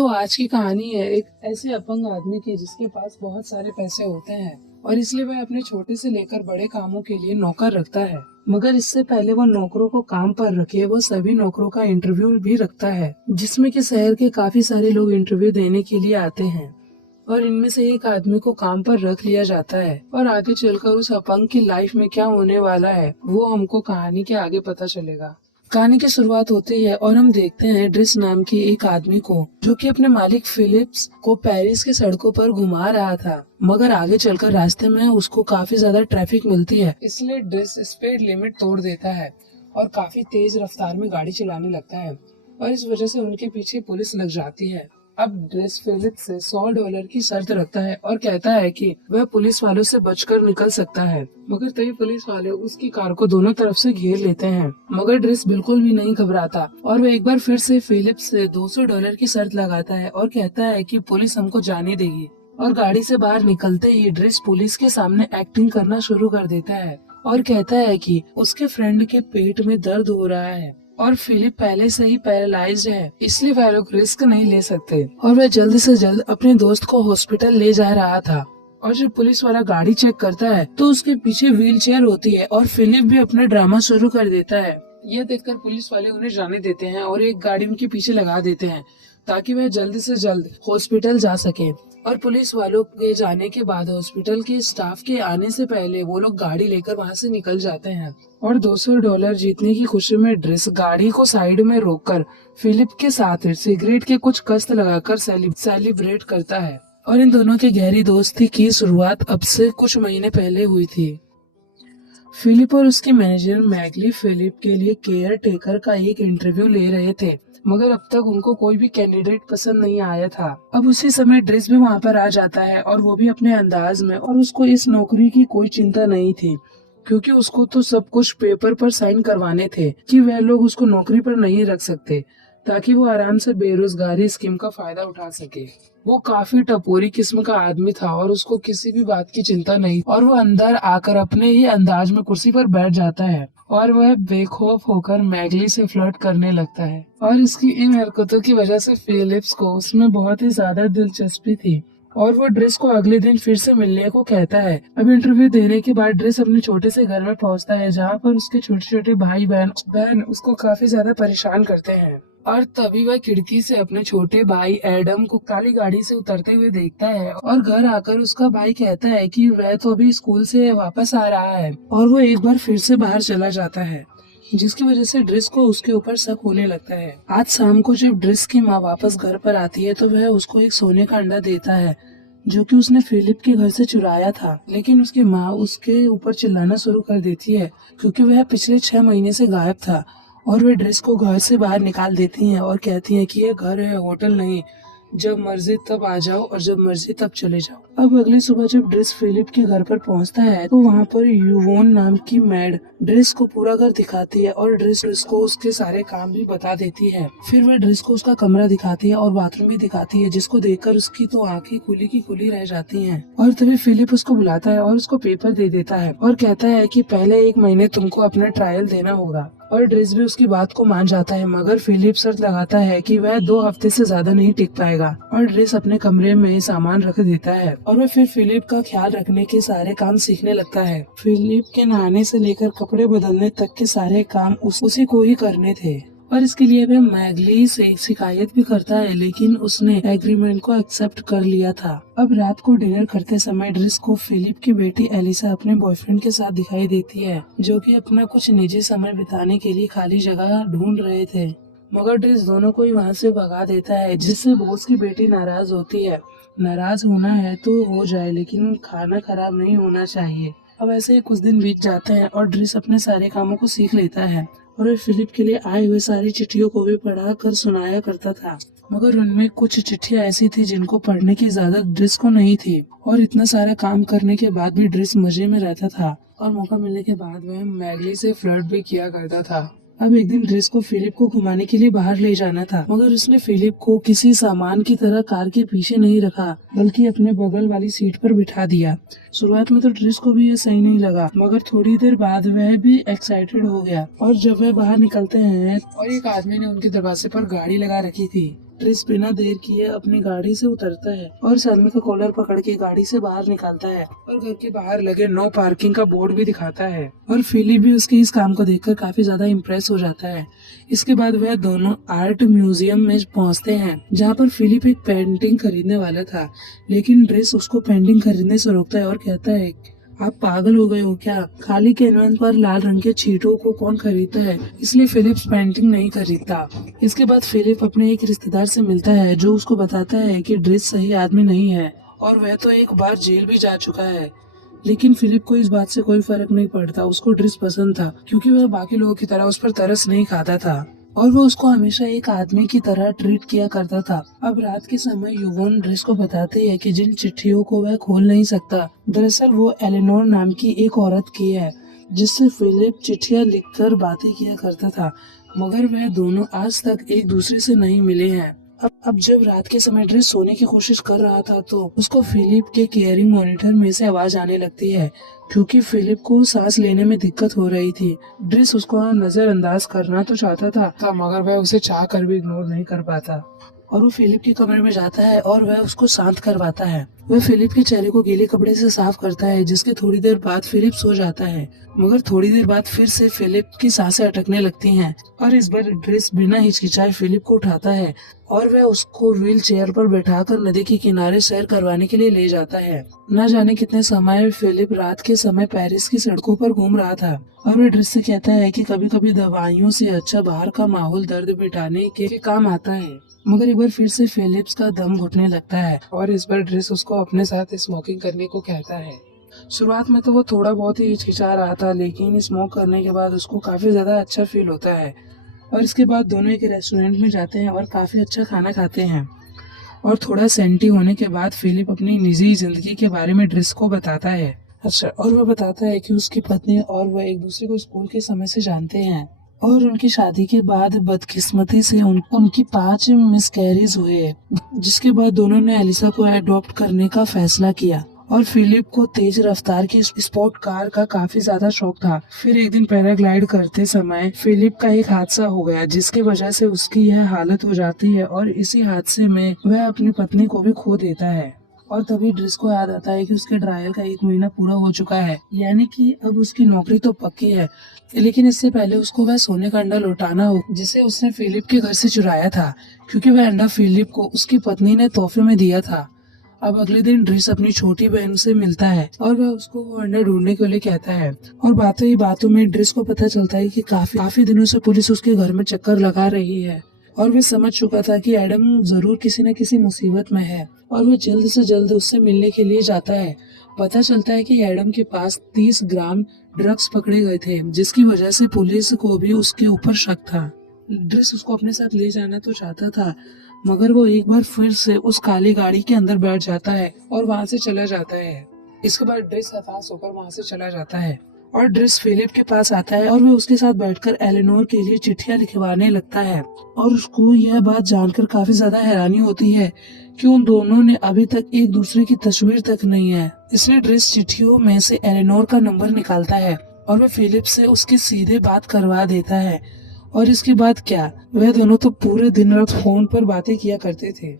तो आज की कहानी है एक ऐसे अपंग आदमी की जिसके पास बहुत सारे पैसे होते हैं और इसलिए वह अपने छोटे से लेकर बड़े कामों के लिए नौकर रखता है। मगर इससे पहले वो नौकरों को काम पर रखे वो सभी नौकरों का इंटरव्यू भी रखता है, जिसमें कि शहर के काफी सारे लोग इंटरव्यू देने के लिए आते हैं और इनमें से एक आदमी को काम पर रख लिया जाता है। और आगे चलकर उस अपंग की लाइफ में क्या होने वाला है वो हमको कहानी के आगे पता चलेगा। कहानी की शुरुआत होती है और हम देखते हैं ड्रिस नाम की एक आदमी को जो कि अपने मालिक फिलिप्स को पेरिस की सड़कों पर घुमा रहा था। मगर आगे चलकर रास्ते में उसको काफी ज्यादा ट्रैफिक मिलती है, इसलिए ड्रिस स्पीड लिमिट तोड़ देता है और काफी तेज रफ्तार में गाड़ी चलाने लगता है और इस वजह से उनके पीछे पुलिस लग जाती है। अब ड्रिस फिलिप्स से $100 की शर्त रखता है और कहता है कि वह पुलिस वालों से बचकर निकल सकता है। मगर तभी पुलिस वाले उसकी कार को दोनों तरफ से घेर लेते हैं। मगर ड्रिस बिल्कुल भी नहीं घबराता और वह एक बार फिर से फिलिप्स से $200 की शर्त लगाता है और कहता है कि पुलिस हमको जाने देगी। और गाड़ी से बाहर निकलते ही ड्रिस पुलिस के सामने एक्टिंग करना शुरू कर देता है और कहता है कि उसके फ्रेंड के पेट में दर्द हो रहा है और फिलिप पहले से ही पैरालाइज्ड है, इसलिए वह लोग रिस्क नहीं ले सकते और वह जल्द से जल्द अपने दोस्त को हॉस्पिटल ले जा रहा था। और जब पुलिस वाला गाड़ी चेक करता है तो उसके पीछे व्हील चेयर होती है और फिलिप भी अपना ड्रामा शुरू कर देता है। यह देखकर पुलिस वाले उन्हें जाने देते हैं और एक गाड़ी उनके पीछे लगा देते हैं ताकि वह जल्द से जल्द हॉस्पिटल जा सके। और पुलिस वालों के जाने के बाद हॉस्पिटल के स्टाफ के आने से पहले वो लोग गाड़ी लेकर वहां से निकल जाते हैं और $200 जीतने की खुशी में ड्रिस गाड़ी को साइड में रोककर फिलिप के साथ सिगरेट के कुछ कस्त लगाकर सेलिब्रेट करता है। और इन दोनों की गहरी दोस्ती की शुरुआत अब से कुछ महीने पहले हुई थी। फिलिप और उसके मैनेजर मैगली फिलिप के लिए केयर टेकर का एक इंटरव्यू ले रहे थे, मगर अब तक उनको कोई भी कैंडिडेट पसंद नहीं आया था। अब उसी समय ड्रिस भी वहां पर आ जाता है और वो भी अपने अंदाज में, और उसको इस नौकरी की कोई चिंता नहीं थी क्योंकि उसको तो सब कुछ पेपर पर साइन करवाने थे कि वह लोग उसको नौकरी पर नहीं रख सकते ताकि वो आराम से बेरोजगारी स्कीम का फायदा उठा सके। वो काफी टपोरी किस्म का आदमी था और उसको किसी भी बात की चिंता नहीं और वो अंदर आकर अपने ही अंदाज में कुर्सी पर बैठ जाता है और वह बेखौफ होकर मैगली से फ्लर्ट करने लगता है। और इसकी इन हरकतों की वजह से फिलिप्स को उसमें बहुत ही ज्यादा दिलचस्पी थी और वो ड्रिस को अगले दिन फिर से मिलने को कहता है। अब इंटरव्यू देने के बाद ड्रिस अपने छोटे से घर में पहुंचता है जहाँ पर उसके छोटे छोटे भाई बहन उसको काफी ज्यादा परेशान करते हैं। और तभी वह खिड़की से अपने छोटे भाई एडम को काली गाड़ी से उतरते हुए देखता है और घर आकर उसका भाई कहता है कि वह तो अभी स्कूल से वापस आ रहा है और वो एक बार फिर से बाहर चला जाता है, जिसकी वजह से ड्रिस को उसके ऊपर शक होने लगता है। आज शाम को जब ड्रिस की माँ वापस घर पर आती है तो वह उसको एक सोने का अंडा देता है जो कि उसने फिलिप के घर से चुराया था, लेकिन उसकी माँ उसके ऊपर चिल्लाना शुरू कर देती है क्योंकि वह पिछले 6 महीने से गायब था और वे ड्रिस को घर से बाहर निकाल देती हैं और कहती हैं कि यह घर है, होटल नहीं, जब मर्जी तब आ जाओ और जब मर्जी तब चले जाओ। अब अगली सुबह जब ड्रिस फिलिप के घर पर पहुंचता है तो वहां पर यूवोन नाम की मैड ड्रिस को पूरा घर दिखाती है और ड्रिस को उसके सारे काम भी बता देती है। फिर वह ड्रिस को उसका कमरा दिखाती है और बाथरूम भी दिखाती है, जिसको देखकर उसकी तो आंखें खुली की खुली रह जाती हैं। और तभी फिलिप उसको बुलाता है और उसको पेपर दे देता है और कहता है कि पहले 1 महीने तुमको अपना ट्रायल देना होगा। और ड्रिस भी उसकी बात को मान जाता है, मगर फिलिप शर्त लगाता है कि वह 2 हफ्ते से ज्यादा नहीं टिक पाएगा। और ड्रिस अपने कमरे में सामान रख देता है और वह फिर फिलिप का ख्याल रखने के सारे काम सीखने लगता है। फिलिप के नहाने से लेकर कपड़े बदलने तक के सारे काम उसी को ही करने थे और इसके लिए वह मैगली से शिकायत भी करता है, लेकिन उसने एग्रीमेंट को एक्सेप्ट कर लिया था। अब रात को डिनर करते समय ड्रिस को फिलिप की बेटी एलिसा अपने बॉयफ्रेंड के साथ दिखाई देती है जो कि अपना कुछ निजी समय बिताने के लिए खाली जगह ढूंढ रहे थे, मगर ड्रिस दोनों को ही वहाँ से भगा देता है, जिससे बॉस की बेटी नाराज होती है। नाराज होना है तो हो जाए, लेकिन खाना खराब नहीं होना चाहिए। अब ऐसे ही कुछ दिन बीत जाते हैं और ड्रिस अपने सारे कामों को सीख लेता है और वह फिलिप के लिए आए हुए सारी चिट्ठियों को भी पढ़ा कर सुनाया करता था, मगर उनमें कुछ चिट्ठियां ऐसी थी जिनको पढ़ने की इजाजत ड्रिस को नहीं थी। और इतना सारा काम करने के बाद भी ड्रिस मजे में रहता था और मौका मिलने के बाद वह मैगली से फ्लर्ट भी किया करता था। अब एक दिन ड्रिस को फिलिप को घुमाने के लिए बाहर ले जाना था, मगर उसने फिलिप को किसी सामान की तरह कार के पीछे नहीं रखा बल्कि अपने बगल वाली सीट पर बिठा दिया। शुरुआत में तो ड्रिस को भी यह सही नहीं लगा, मगर थोड़ी देर बाद वह भी एक्साइटेड हो गया और जब वह बाहर निकलते हैं और एक आदमी ने उनके दरवाजे पर गाड़ी लगा रखी थी ड्रेस बिना देर किए अपनी गाड़ी से उतरता है और सलमी का कॉलर पकड़ के गाड़ी से बाहर निकालता है और घर के बाहर लगे नो पार्किंग का बोर्ड भी दिखाता है। और फिलिप भी उसके इस काम को देखकर काफी ज्यादा इम्प्रेस हो जाता है। इसके बाद वह दोनों आर्ट म्यूजियम में पहुंचते हैं, जहां पर फिलिप एक पेंटिंग खरीदने वाला था, लेकिन ड्रेस उसको पेंटिंग खरीदने से रोकता है और कहता है, आप पागल हो गए हो क्या? खाली कैनवास पर लाल रंग के छींटों को कौन खरीदता है? इसलिए फिलिप्स पेंटिंग नहीं खरीदता। इसके बाद फिलिप अपने एक रिश्तेदार से मिलता है, जो उसको बताता है कि ड्रेस सही आदमी नहीं है और वह तो एक बार जेल भी जा चुका है। लेकिन फिलिप को इस बात से कोई फर्क नहीं पड़ता। उसको ड्रेस पसंद था, क्योंकि वह बाकी लोगों की तरह उस पर तरस नहीं खाता था और वो उसको हमेशा एक आदमी की तरह ट्रीट किया करता था। अब रात के समय युवन ड्रेस को बताती है कि जिन चिट्ठियों को वह खोल नहीं सकता, दरअसल वो एलेनोर नाम की एक औरत की है, जिससे फिलिप चिट्ठियां लिखकर बातें किया करता था, मगर वह दोनों आज तक एक दूसरे से नहीं मिले हैं। अब जब रात के समय ड्रेस सोने की कोशिश कर रहा था, तो उसको फिलिप के केयरिंग मॉनिटर में से आवाज आने लगती है, क्योंकि फिलिप को सांस लेने में दिक्कत हो रही थी। ड्रेस उसको नजरअंदाज करना तो चाहता था, मगर वह उसे चाह कर भी इग्नोर नहीं कर पाता और वो फिलिप के कमरे में जाता है और वह उसको शांत करवाता है। वह फिलिप के चेहरे को गीले कपड़े से साफ करता है, जिसके थोड़ी देर बाद फिलिप सो जाता है, मगर थोड़ी देर बाद फिर से फिलिप की सांसें अटकने लगती हैं और इस बार ड्रेस बिना हिचकिचाए फिलिप को उठाता है और वह उसको व्हील चेयर पर बैठाकर नदी के किनारे सैर करवाने के लिए ले जाता है। न जाने कितने समय फिलिप रात के समय पेरिस की सड़कों पर घूम रहा था और वह ड्रेस से कहता है कि कभी कभी दवाइयों से अच्छा बाहर का माहौल दर्द मिटाने के काम आता है। मगर एक बार फिर से फिलिप्स का दम घुटने लगता है और इस बार ड्रेस उसको अपने साथ स्मोकिंग करने को कहता है। शुरुआत में तो वो थोड़ा बहुत ही हिचकिचा रहा था, लेकिन स्मोक करने के बाद उसको काफी ज्यादा अच्छा फील होता है और इसके बाद दोनों एक रेस्टोरेंट में जाते हैं और काफी अच्छा खाना खाते हैं। और थोड़ा सेंटी होने के बाद फिलिप अपनी निजी जिंदगी के बारे में ड्रेस को बताता है। अच्छा, और वह बताता है कि उसकी पत्नी और वह एक दूसरे को स्कूल के समय से जानते हैं और उनकी शादी के बाद बदकिस्मती से उनकी 5 मिसकैरेज हुए, जिसके बाद दोनों ने एलिसा को अडॉप्ट करने का फैसला किया। और फिलिप को तेज रफ्तार की स्पोर्ट कार का काफी ज्यादा शौक था। फिर एक दिन पैराग्लाइड करते समय फिलिप का एक हादसा हो गया, जिसकी वजह से उसकी यह हालत हो जाती है और इसी हादसे में वह अपनी पत्नी को भी खो देता है। और तभी ड्रेस को याद आता है कि उसके ट्रायल का 1 महीना पूरा हो चुका है, यानी कि अब उसकी नौकरी तो पक्की है, लेकिन इससे पहले उसको वह सोने का अंडा लौटाना हो, जिसे उसने फिलिप के घर से चुराया था, क्योंकि वह अंडा फिलिप को उसकी पत्नी ने तोहफे में दिया था। अब अगले दिन ड्रेस अपनी छोटी बहन से मिलता है और वह उसको वो अंडा ढूंढने के लिए कहता है। और बातों ही बातों में ड्रेस को पता चलता है कि काफी दिनों से पुलिस उसके घर में चक्कर लगा रही है और वह समझ चुका था कि एडम जरूर किसी न किसी मुसीबत में है और वह जल्द से जल्द उससे मिलने के लिए जाता है। पता चलता है कि एडम के पास 30 ग्राम ड्रग्स पकड़े गए थे, जिसकी वजह से पुलिस को भी उसके ऊपर शक था। ड्रेस उसको अपने साथ ले जाना तो चाहता था, मगर वो एक बार फिर से उस काली गाड़ी के अंदर बैठ जाता है और वहाँ से चला जाता है। इसके बाद ड्रेस हताश होकर वहाँ से चला जाता है और ड्रेस फिलिप के पास आता है और वो उसके साथ बैठकर एलेनोर के लिए चिट्ठियां लिखवाने लगता है। और उसको यह बात जानकर काफी ज्यादा हैरानी होती है कि उन दोनों ने अभी तक एक दूसरे की तस्वीर तक नहीं है। इसलिए ड्रेस चिट्ठियों में से एलेनोर का नंबर निकालता है और वह फिलिप से उसकी सीधे बात करवा देता है। और इसके बाद क्या, वह दोनों तो पूरे दिन रात फोन पर बातें किया करते थे।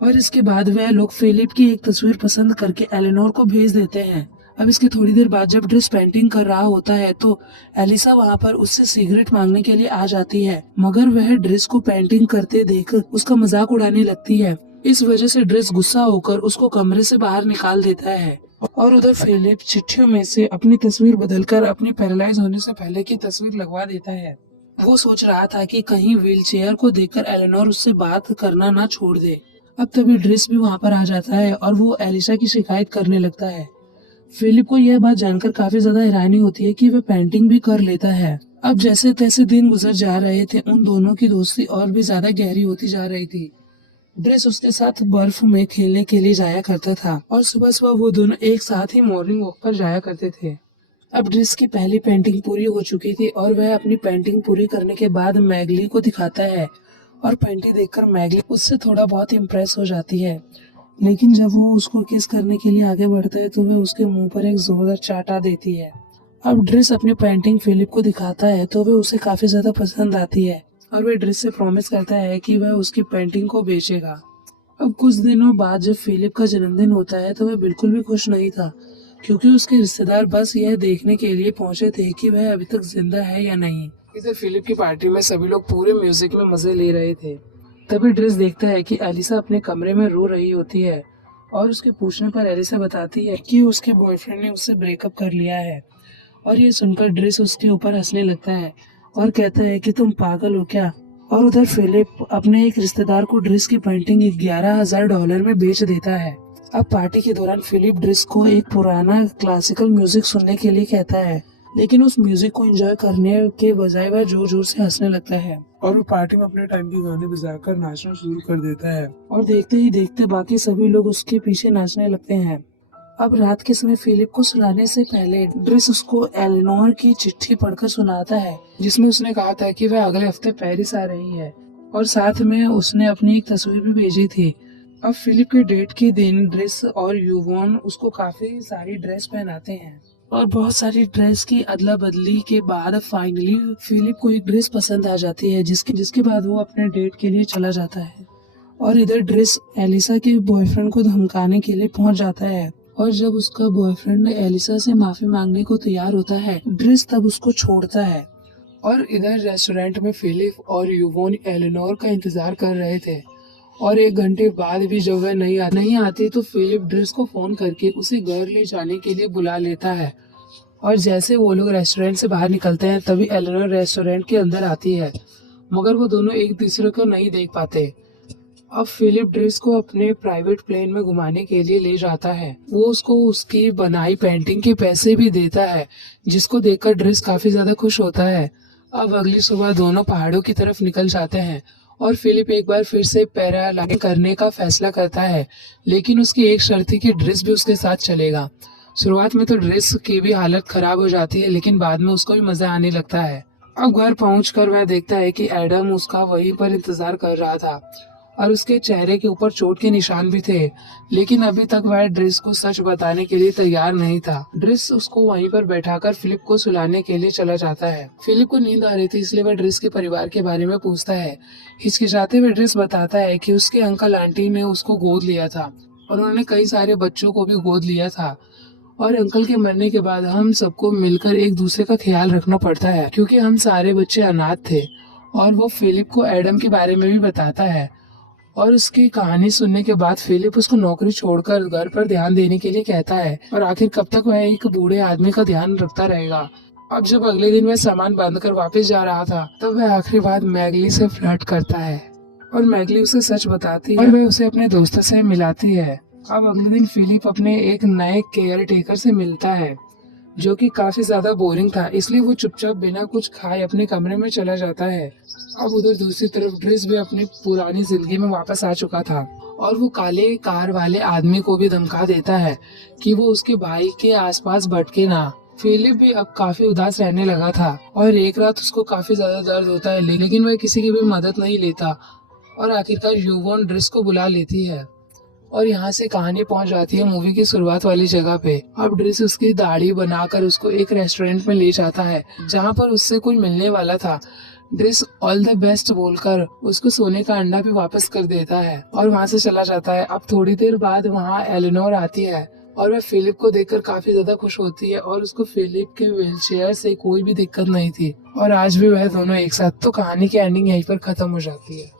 और इसके बाद वह लोग फिलिप की एक तस्वीर पसंद करके एलेनोर को भेज देते हैं। अब इसके थोड़ी देर बाद जब ड्रेस पेंटिंग कर रहा होता है, तो एलिसा वहाँ पर उससे सिगरेट मांगने के लिए आ जाती है, मगर वह ड्रेस को पेंटिंग करते देख उसका मजाक उड़ाने लगती है। इस वजह से ड्रेस गुस्सा होकर उसको कमरे से बाहर निकाल देता है। और उधर फिलिप चिट्ठियों में से अपनी तस्वीर बदलकर अपनी पैरालाइज होने से पहले की तस्वीर लगवा देता है। वो सोच रहा था कि कहीं व्हीलचेयर को देखकर एलेनोर उससे बात करना ना छोड़ दे। अब तभी ड्रेस भी वहाँ पर आ जाता है और वो एलिसा की शिकायत करने लगता है। फिलिप को यह बात जानकर काफी ज्यादा हैरानी होती है कि वह पेंटिंग भी कर लेता है। अब जैसे तैसे दिन गुजर जा रहे थे, उन दोनों की दोस्ती और भी ज्यादा गहरी होती जा रही थी। ड्रेस उसके साथ बर्फ में खेलने के लिए जाया करता था और सुबह सुबह वो दोनों एक साथ ही मॉर्निंग वॉक पर जाया करते थे। अब ड्रेस की पहली पेंटिंग पूरी हो चुकी थी और वह अपनी पेंटिंग पूरी करने के बाद मैगली को दिखाता है और पेंटिंग देखकर मैगली उससे थोड़ा बहुत इम्प्रेस हो जाती है। लेकिन जब वो उसको किस करने के लिए आगे बढ़ता है, तो वह उसके मुंह पर एक जोरदार चाटा देती है। अब ड्रेस अपनी पेंटिंग फिलिप को दिखाता है, तो वह उसे काफी ज्यादा पसंद आती है। और वह ड्रेस से प्रॉमिस करता है कि वह उसकी पेंटिंग को बेचेगा। अब कुछ दिनों बाद जब फिलिप का जन्मदिन होता है तो वह बिल्कुल भी खुश नहीं था, क्योंकि उसके रिश्तेदार बस यह देखने के लिए पहुंचे थे कि वह अभी तक जिंदा है या नहीं। इधर फिलिप की पार्टी में सभी लोग पूरे म्यूजिक में मजे ले रहे थे। तभी ड्रेस देखता है कि एलिसा अपने कमरे में रो रही होती है, और उसके पूछने पर एलिसा बताती है कि उसके बॉयफ्रेंड ने उससे ब्रेकअप कर लिया है। और ये सुनकर ड्रेस उसके ऊपर हंसने लगता है और कहता है कि तुम पागल हो क्या। और उधर फिलिप अपने एक रिश्तेदार को ड्रेस की पेंटिंग $11,000 में बेच देता है। अब पार्टी के दौरान फिलिप ड्रेस को एक पुराना क्लासिकल म्यूजिक सुनने के लिए कहता है, लेकिन उस म्यूजिक को एंजॉय करने के बजाय वह जोर जोर से हंसने लगता है और वो पार्टी में अपने टाइम के गाने बजाकर नाचना शुरू कर देता है। और देखते ही देखते बाकी सभी लोग उसके पीछे नाचने लगते हैं। अब रात के समय फिलिप को सुलाने से पहले ड्रेस उसको एलिनोर की चिट्ठी पढ़कर सुनाता है, जिसमें उसने कहा था कि वह अगले हफ्ते पेरिस आ रही है, और साथ में उसने अपनी एक तस्वीर भी भेजी थी। अब फिलिप के डेट के दिन ड्रेस और यूवॉन उसको काफी सारी ड्रेस पहनाते हैं, और बहुत सारी ड्रेस की अदला बदली के बाद फाइनली फिलिप को एक ड्रेस पसंद आ जाती है, जिसके बाद वो अपने डेट के लिए चला जाता है। और इधर ड्रेस एलिसा के बॉयफ्रेंड को धमकाने के लिए पहुंच जाता है, और जब उसका बॉयफ्रेंड एलिसा से माफी मांगने को तैयार होता है, ड्रेस तब उसको छोड़ता है। और इधर रेस्टोरेंट में फिलिप और यूवोन एलिनोर का इंतजार कर रहे थे, और 1 घंटे बाद भी जब वह नहीं आती तो फिलिप ड्रेस को फोन करके उसे घर ले जाने के लिए बुला लेता है। और जैसे वो लोग रेस्टोरेंट से बाहर निकलते हैं तभी एलिनोर रेस्टोरेंट के अंदर आती है, मगर वो दोनों एक दूसरे को नहीं देख पाते। अब फिलिप ड्रेस को अपने प्राइवेट प्लेन में घुमाने के लिए ले जाता है। वो उसको उसकी बनाई पेंटिंग के पैसे भी देता है, जिसको देखकर ड्रेस काफी ज्यादा खुश होता है। अब अगली सुबह दोनों पहाड़ों की तरफ निकल जाते हैं, और फिलिप एक बार फिर से पैराग्लाइडिंग करने का फैसला करता है, लेकिन उसकी एक शर्त थी कि ड्रेस भी उसके साथ चलेगा। शुरुआत में तो ड्रेस की भी हालत खराब हो जाती है, लेकिन बाद में उसको भी मजा आने लगता है। अब घर पहुंचकर वह देखता है कि एडम उसका वहीं पर इंतजार कर रहा था, और उसके चेहरे के ऊपर चोट के निशान भी थे, लेकिन अभी तक वह ड्रेस को सच बताने के लिए तैयार नहीं था। ड्रेस उसको वहीं पर बैठाकर फिलिप को सुलाने के लिए चला जाता है। फिलिप को नींद आ रही थी, इसलिए वह ड्रेस के परिवार के बारे में पूछता है। हिचकिचाते हुए ड्रेस बताता है कि उसके अंकल आंटी ने उसको गोद लिया था, और उन्होंने कई सारे बच्चों को भी गोद लिया था, और अंकल के मरने के बाद हम सबको मिलकर एक दूसरे का ख्याल रखना पड़ता है, क्योंकि हम सारे बच्चे अनाथ थे। और वो फिलिप को एडम के बारे में भी बताता है, और उसकी कहानी सुनने के बाद फिलिप उसको नौकरी छोड़कर घर पर ध्यान देने के लिए कहता है, और आखिर कब तक वह एक बूढ़े आदमी का ध्यान रखता रहेगा। अब जब अगले दिन वह सामान बांध कर वापस जा रहा था, तब वह आखिरी बार मैगली से फ्लर्ट करता है, और मैगली उसे सच बताती है, और वह उसे अपने दोस्तों से मिलाती है। अब अगले दिन फिलिप अपने एक नए केयर टेकर से मिलता है, जो कि काफी ज्यादा बोरिंग था, इसलिए वो चुपचाप बिना कुछ खाए अपने कमरे में चला जाता है। अब उधर दूसरी तरफ ड्रेस भी अपनी पुरानी जिंदगी में वापस आ चुका था, और वो काले कार वाले आदमी को भी धमका देता है कि वो उसके भाई के आसपास भटके ना। फिलिप भी अब काफी उदास रहने लगा था, और एक रात उसको काफी ज्यादा दर्द होता है, लेकिन वह किसी की भी मदद नहीं लेता, और आखिरकार यूवॉन ड्रेस को बुला लेती है। और यहाँ से कहानी पहुंच जाती है मूवी की शुरुआत वाली जगह पे। अब ड्रेस उसकी दाढ़ी बनाकर उसको एक रेस्टोरेंट में ले जाता है, जहाँ पर उससे कोई मिलने वाला था। ड्रेस ऑल द बेस्ट बोलकर उसको सोने का अंडा भी वापस कर देता है, और वहाँ से चला जाता है। अब थोड़ी देर बाद वहाँ एलिनोर आती है, और वह फिलिप को देखकर काफी ज्यादा खुश होती है, और उसको फिलिप के व्हीलचेयर से कोई भी दिक्कत नहीं थी, और आज भी वह दोनों एक साथ। तो कहानी की एंडिंग यहीं पर खत्म हो जाती है।